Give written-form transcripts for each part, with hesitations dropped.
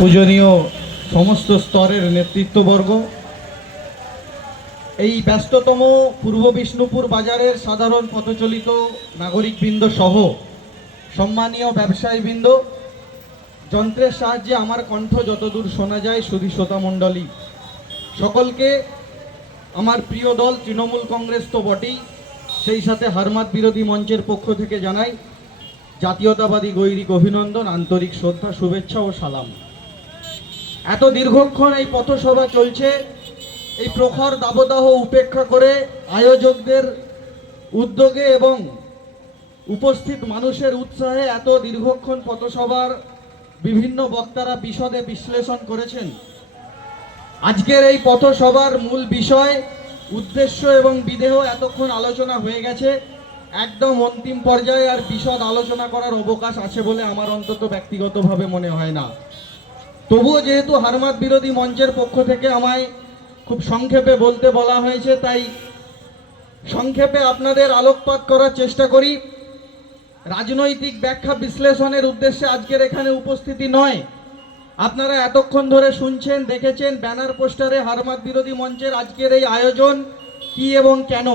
পূজনীয় সমস্ত স্তরের নেতৃত্ববর্গ, এই ব্যস্ততম পূর্ব বিষ্ণুপুর বাজারের সাধারণ পথচলিত নাগরিকবৃন্দ সহ সম্মানীয় ব্যবসায়ীবৃন্দ, যন্ত্রের সাহায্যে আমার কণ্ঠ যতদূর শোনা যায় সুধী শ্রোতা মণ্ডলী সকলকে আমার প্রিয় দল তৃণমূল কংগ্রেস তো বটেই, সেই সাথে হারমাত বিরোধী মঞ্চের পক্ষ থেকে জানাই জাতীয়তাবাদী গৈরিক অভিনন্দন, আন্তরিক শ্রদ্ধা, শুভেচ্ছা ও সালাম। এত দীর্ঘক্ষণ এই পথসভা চলছে, এই প্রখর দাবদাহ উপেক্ষা করে আয়োজকদের উদ্যোগে এবং উপস্থিত মানুষের উৎসাহে এত দীর্ঘক্ষণ পথসভার বিভিন্ন বক্তারা বিশদে বিশ্লেষণ করেছেন। আজকের এই পথসভার মূল বিষয়, উদ্দেশ্য এবং বিধেয় এতক্ষণ আলোচনা হয়ে গেছে। একদম অন্তিম পর্যায়ে আর বিশদ আলোচনা করার অবকাশ আছে বলে আমার অন্তত ব্যক্তিগতভাবে মনে হয় না। তবুও যেহেতু হারমাত বিরোধী মঞ্চের পক্ষ থেকে আমায় খুব সংক্ষেপে বলতে বলা হয়েছে, তাই সংক্ষেপে আপনাদের আলোকপাত করার চেষ্টা করি। রাজনৈতিক ব্যাখ্যা বিশ্লেষণের উদ্দেশ্যে আজকের এখানে উপস্থিতি নয়। আপনারা এতক্ষণ ধরে শুনছেন, দেখেছেন ব্যানার পোস্টারে হারমাত বিরোধী মঞ্চের আজকের এই আয়োজন কি এবং কেন।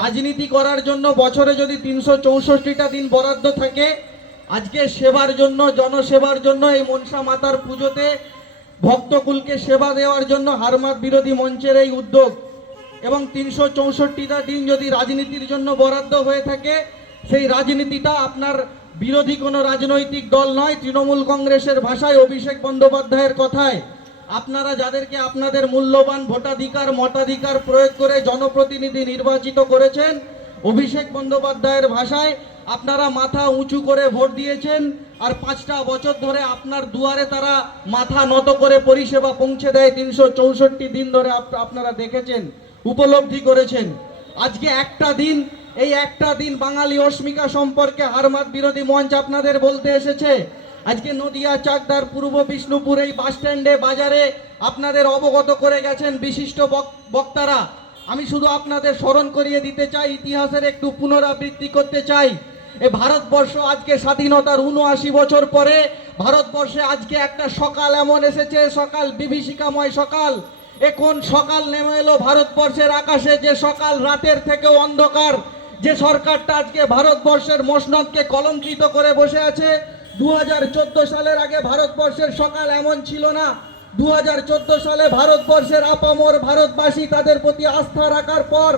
রাজনীতি করার জন্য বছরে যদি 364টা দিন বরাদ্দ থাকে, আজকে সেবার জন্য, জনসেবার জন্য, এই মনসা মাতার পুজোতে ভক্তকুলকে সেবা দেওয়ার জন্য হারমাত বিরোধী মঞ্চের এই উদ্যোগ, এবং 364টা দিন যদি রাজনীতির জন্য বরাদ্দ হয়ে থাকে, সেই রাজনীতিটা আপনার বিরোধী কোনো রাজনৈতিক দল নয়, তৃণমূল কংগ্রেসের ভাষায় অভিষেক বন্দ্যোপাধ্যায়ের কথায় আপনারা যাদেরকে আপনাদের মূল্যবান ভোটাধিকার মতাধিকার প্রয়োগ করে জনপ্রতিনিধি নির্বাচিত করেছেন, অভিষেক বন্দ্যোপাধ্যায়ের ভাষায় আপনারা মাথা উঁচু করে ভোট দিয়েছেন, আর 5টা বছর ধরে আপনার দুয়ারে তারা মাথা নত করে পরিষেবা পৌঁছে দেয়। 364 দিন ধরে আপনারা দেখেছেন, উপলব্ধি করেছেন। আজকে একটা দিন, এই একটা দিন বাঙালি অস্মিকা সম্পর্কে হারমাত বিরোধী মঞ্চ আপনাদের বলতে এসেছে। আজকে নদিয়া, চাকদার, পূর্ব বিষ্ণুপুর এই বাস স্ট্যান্ডে, বাজারে আপনাদের অবগত করে গেছেন বিশিষ্ট বক্তারা। আমি শুধু আপনাদের স্মরণ করিয়ে দিতে চাই, ইতিহাসের একটু পুনরাবৃত্তি করতে চাই। এই ভারতবর্ষ আজকে স্বাধীনতার 79 বছর পরে ভারতবর্ষে আজকে একটা সকাল এমন এসেছে, সকাল বিভীষিকাময় সকাল। এ কোন সকাল নেমে এলো ভারতবর্ষের আকাশে, যে সকাল রাতের থেকেও অন্ধকার, যে সরকারটা আজকে ভারতবর্ষের মসনদকে কলঙ্কিত করে বসে আছে। 2014 সালের আগে ভারতবর্ষের সকাল এমন ছিল না। 2014 সালে ভারতবর্ষের আপামর ভারতবাসী তাদের প্রতি আস্থা রাখার পর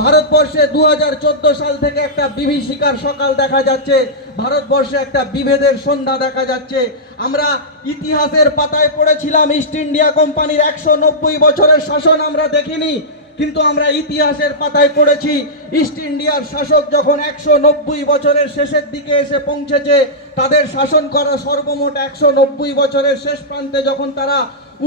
ভারতবর্ষে 2014 সাল থেকে একটা বিভীষিকার সকাল দেখা যাচ্ছে, ভারতবর্ষে একটা বিভেদের সন্ধ্যা দেখা যাচ্ছে। আমরা ইতিহাসের পাতায় পড়েছিলাম ইস্ট ইন্ডিয়া কোম্পানির 190 বছরের শাসন আমরা দেখিনি, কিন্তু আমরা ইতিহাসের পাতায় পড়েছি ইস্ট ইন্ডিয়ার শাসক যখন 190 বছরের শেষের দিকে এসে পৌঁছেছে, তাদের শাসন করা সর্বমোট 190 বছরের শেষ প্রান্তে যখন তারা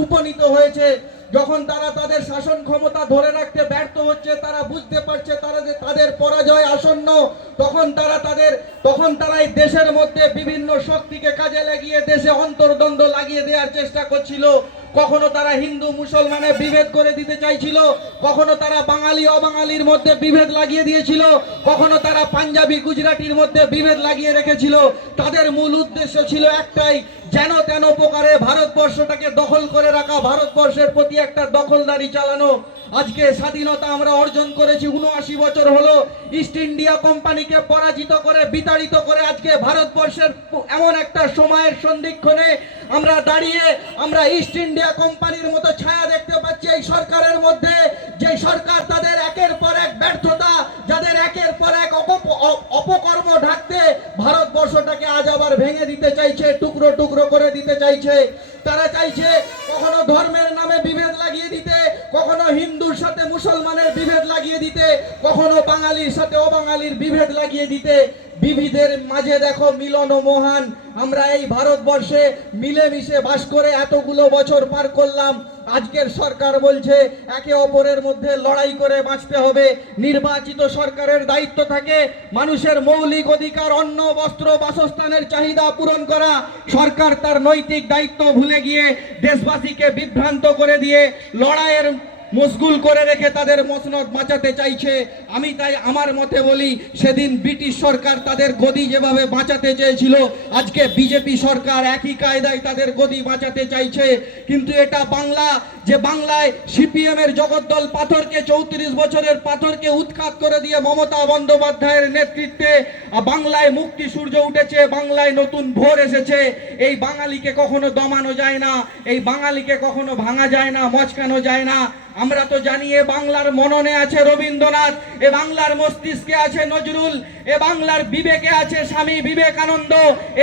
উপনীত হয়েছে, যখন তারা তাদের শাসন ক্ষমতা ধরে রাখতে ব্যর্থ হচ্ছে, তারা বুঝতে পারছে তারা যে তাদের পরাজয় আসন্ন, তখন তারা এই দেশের মধ্যে বিভিন্ন শক্তিকে কাজে লাগিয়ে দেশে অন্তর্দ্বন্দ্ব লাগিয়ে দেওয়ার চেষ্টা করছিল। কখনো তারা হিন্দু মুসলমানের বিভেদ করে দিতে চাইছিল, কখনো তারা বাঙালি অবাঙালির মধ্যে বিভেদ লাগিয়ে দিয়েছিল, কখনো তারা পাঞ্জাবি গুজরাটির মধ্যে বিভেদ লাগিয়ে রেখেছিল। তাদের মূল উদ্দেশ্য ছিল একটাই, যেন তেন প্রকারে ভারতবর্ষটাকে দখল করে রাখা, ভারতবর্ষের প্রতি একটা দখলদারি চালানো। আজকে স্বাধীনতা আমরা অর্জন করেছি, 79 বছর হলো। ইস্ট ইন্ডিয়া কোম্পানিকে পরাজিত করে, বিতাড়িত করে আজকে ভারতবর্ষের এমন একটা সময়ের সন্ধিক্ষণে আমরা দাঁড়িয়ে আমরা ইস্ট ইন্ডিয়া কোম্পানির মতো ছায়া দেখতে পাচ্ছি এই সরকারের মধ্যে, যে সরকার তাদের একের পর এক ব্যর্থতা, যাদের একের পর এক অপকর্ম ঢাকতে ভারতবর্ষটাকে আজ আবার ভেঙে দিতে চাইছে, টুকরো টুকরো করে দিতে চাইছে। তারা চাইছে কখনো ধর্মের নামে বিভেদ লাগিয়ে দিতে, কখনো হিন্দুর সাথে মুসলমানের বিভেদ লাগিয়ে দিতে, কখনো বাঙালির সাথে অবাঙালির বিভেদ লাগিয়ে দিতে। বিবিধের মাঝে দেখো মিলন ও মহান। আমরা এই ভারতবর্ষে মিলেমিশে বাস করে এতগুলো বছর পার করলাম। আজকের সরকার বলছে একে অপরের মধ্যে লড়াই করে বাঁচতে হবে। নির্বাচিত সরকারের দায়িত্ব থাকে মানুষের মৌলিক অধিকার, অন্ন, বস্ত্র, বাসস্থানের চাহিদা পূরণ করা। সরকার তার নৈতিক দায়িত্ব ভুলে গিয়ে দেশবাসীকে বিভ্রান্ত করে দিয়ে লড়াইয়ের মশগুল করে রেখে তাদের মসনদ বাঁচাতে চাইছে। আমি তাই আমার মতে বলি, সেদিন ব্রিটিশ সরকার তাদের গদি যেভাবে বাঁচাতে চেয়েছিল, আজকে বিজেপি সরকার একই কায়দায় তাদের গদি বাঁচাতে চাইছে। কিন্তু এটা বাংলা, যে বাংলায় সিপিএম এর জগদ্দল পাথরকে 34 বছরের পাথরকে উৎখাত করে দিয়ে মমতা বন্দ্যোপাধ্যায়ের নেতৃত্বে বাংলায় মুক্তি সূর্য উঠেছে, বাংলায় নতুন ভোর এসেছে। এই বাঙালিকে কখনো দমানো যায় না, এই বাঙালিকে কখনো ভাঙা যায় না, মচকানো যায় না। আমরা তো জানি এ বাংলার মননে আছে রবীন্দ্রনাথ, এ বাংলার মস্তিষ্কে আছে নজরুল, এ বাংলার বিবেকে আছে স্বামী বিবেকানন্দ,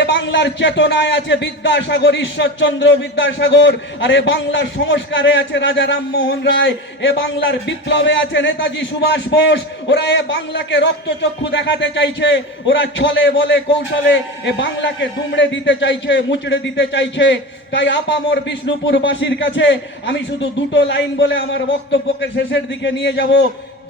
এ বাংলার চেতনায় আছে বিদ্যাসাগর, ঈশ্বরচন্দ্র বিদ্যাসাগর, আর এ বাংলার সংস্কারে আছে রাজা রামমোহন রায়, এ বাংলার বিপ্লবে আছে নেতাজি সুভাষ বোস। ওরা এ বাংলাকে রক্তচক্ষু দেখাতে চাইছে, ওরা ছলে বলে কৌশলে এ বাংলাকে দুমড়ে দিতে চাইছে, মুচড়ে দিতে চাইছে। তাই আপামর বিষ্ণুপুরবাসীর কাছে আমি শুধু দুটো লাইন বলে আমার বক্তব্যকে শেষের দিকে নিয়ে যাব।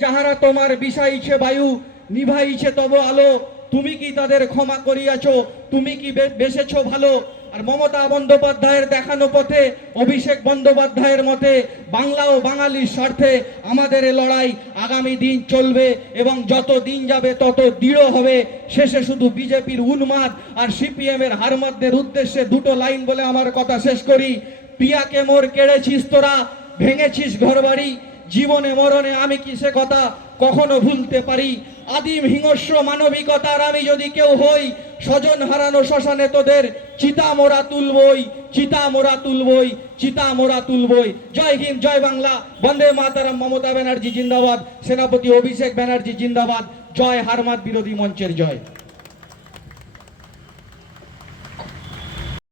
যাহারা তোমার বিষাইছে বায়ু, নিভাইছে তব আলো, তুমি কি তাদের ক্ষমা করিয়াছ, তুমি কি বেসেছ ভালো। আর মমতা বন্দ্যোপাধ্যায়ের দেখানো পথে, অভিষেক বন্দ্যোপাধ্যায়ের মতে বাংলা ও বাঙালির স্বার্থে আমাদের এ লড়াই আগামী দিন চলবে এবং যত দিন যাবে তত দৃঢ় হবে। শেষে শুধু বিজেপির উন্মাদ আর সিপিএম এর হারমাদদের উদ্দেশ্যে দুটো লাইন বলে আমার কথা শেষ করি। পিয়াকে মোর কেড়েছিস তোরা, ভেঙেছিস ঘরবাড়ি, জীবনে মরণে আমি কি সে কথা কখনো ভুলতে পারি। আদিম হিংস্র মানবিকতার আমি যদি কেউ হই, স্বজন হারানো শ্মশানে তোদের চিতা মোরা তুলবই, চিতা মোরা তুলবই, চিতা মোরা তুলবই। জয় হিন্দ, জয় বাংলা, বন্দে মাতারাম। মমতা ব্যানার্জি জিন্দাবাদ, সেনাপতি অভিষেক ব্যানার্জি জিন্দাবাদ। জয় হারমাদ বিরোধী মঞ্চের জয়।